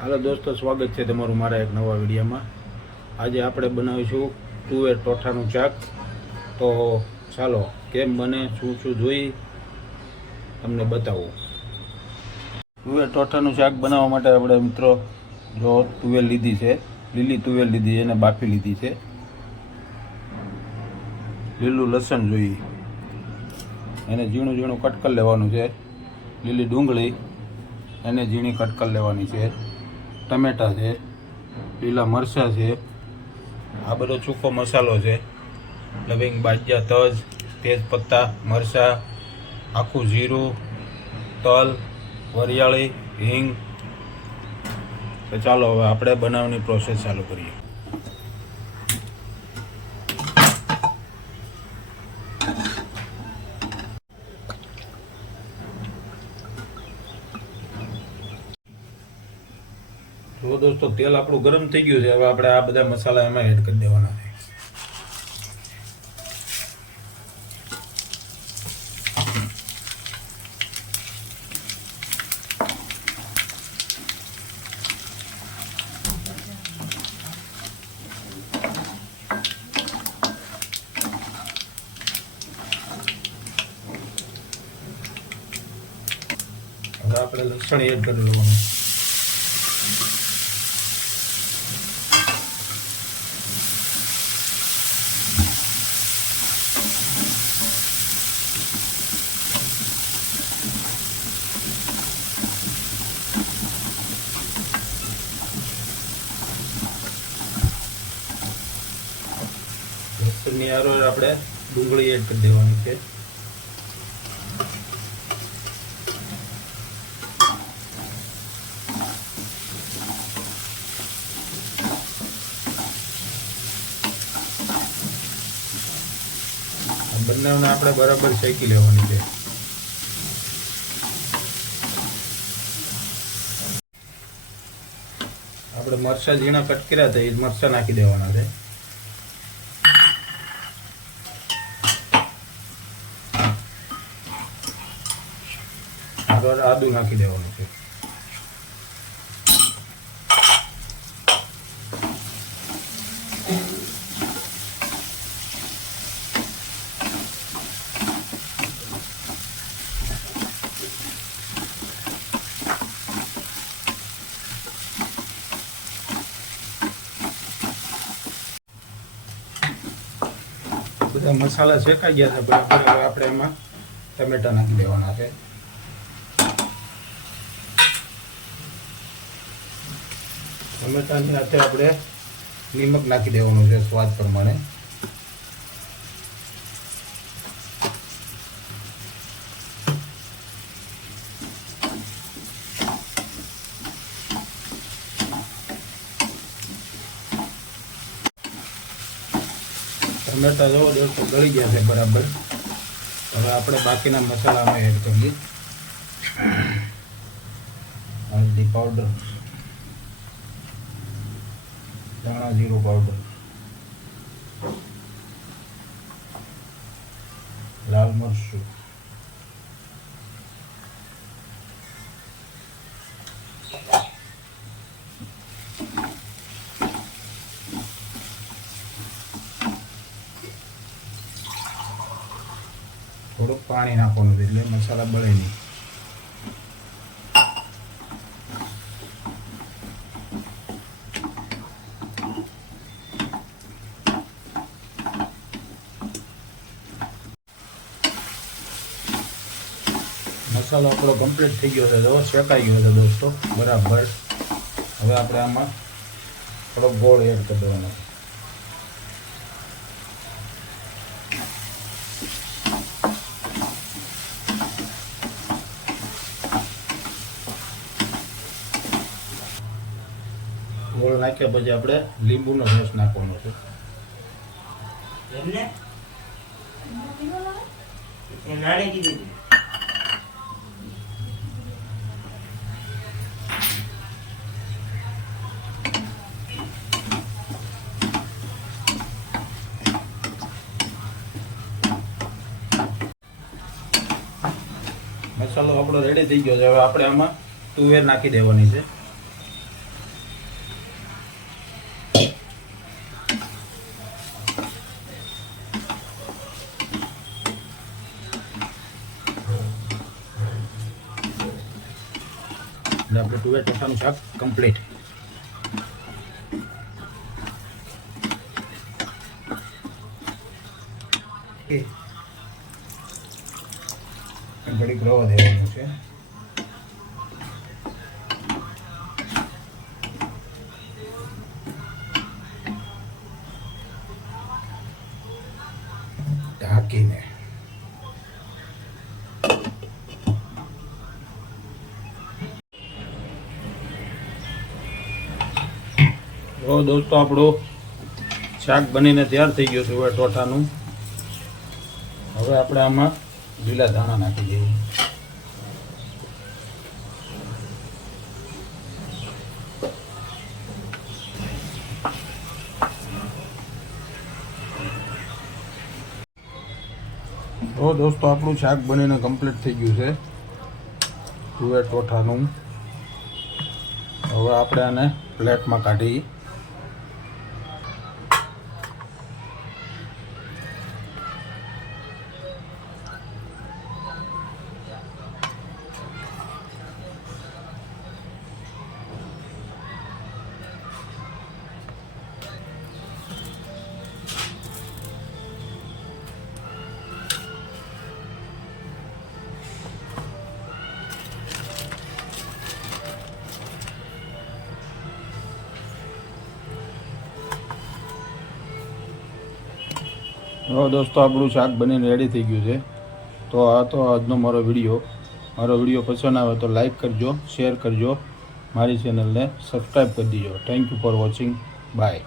હાલો દોસ્તો, સ્વાગત છે તમારું મારા એક નવા વિડીયોમાં. આજે આપણે બનાવીશું તુવેર ટોઠાનું શાક. તો ચાલો, કેમ બને, શું શું જોઈ તમને બતાવું. તુવેર ટોઠાનું શાક બનાવવા માટે આપણે મિત્રો જો તુવેર લીધી છે, લીલી તુવેર લીધી અને બાફી લીધી છે. લીલું લસણ જોઈએ. એને ઝીણું ઝીણું કટકર લેવાનું છે. લીલી ડુંગળી, એને ઝીણી કટકર લેવાની છે. ટમેટા છે લીલા મરચાં છે, આ બધો સૂકો મસાલો છે, લવિંગ બાજિયા તજ તેજપત્તા મરચાં, આખું જીરું, તલ, વરિયાળી, હિંગ. તો ચાલો હવે આપણે બનાવવાની પ્રોસેસ ચાલુ કરીએ. જો દોસ્તો, તેલ આપણું ગરમ થઈ ગયું છે. હવે આપણે આ બધા મસાલા એમાં એડ કરી દેવાના છે. આપણે લસણ એડ કરી લેવાનું. લસણની હારો આપણે ડુંગળી એડ કરી દેવાની છે. બંનેને આપણે બરાબર શેકી લેવાની છે. આપણે મરચા ઝીણા કટ કર્યા હતા, એ મરચા નાખી દેવાના છે. આગળ આદુ નાખી દેવાનું છે. બધા મસાલા શેકાઈ ગયા છે બરાબર હવે આપણે એમાં ટમેટા નાખી દેવાના છે. ટમેટાની સાથે આપણે નિમક નાખી દેવાનું છે સ્વાદ પ્રમાણે. ટમેટા જો દોસ્તો ગળી ગયા છે બરાબર. હવે આપણે બાકીના મસાલામાં એડ કરીએ. હલ્દી પાવડર ધાણા જીરું પાવડર લાલ મરચું. થોડુંક પાણી નાખવાનું એટલે મસાલા બળે નહીં. મસાલો આપણો કમ્પ્લીટ થઈ ગયો છે. જો શેકાઈ ગયો છે દોસ્તો. બરાબર. હવે આપણે આમાં થોડો ગોળ એડ કરી દેવાનો. ગોળ નાખ્યા પછી આપણે લીંબુનો રસ નાખવાનો છે. એમને? કીધું મસાલો આપણો રેડી થઈ ગયો છે હવે આપણે આમાં તુવેર નાખી દેવાની છે આપણે તુવેર ચોખાનું શાક કમ્પ્લીટ Okay. ઘડીક રવા દેવાનું છે. ઢાંકીને. દોસ્તો, આપણું શાક બનીને તૈયાર થઈ ગયું છે હવે ટોટાનું હવે આપણે આમાં લીલા ધાણા નાખી દઈએ. તો દોસ્તો, આપણું શાક બનીને કમ્પ્લીટ થઈ ગયું છે. તુવેર ટોઠાનું. હવે આપણે આને પ્લેટમાં કાઢી હવે દોસ્તો, આપણું શાક બનીને રેડી થઈ ગયું છે. તો આ તો આજનો મારો વીડિયો. મારો વીડિયો પસંદ આવે તો લાઈક કરજો શેર કરજો. મારી ચેનલને સબસ્ક્રાઈબ કરી દીજો. Thank you for watching bye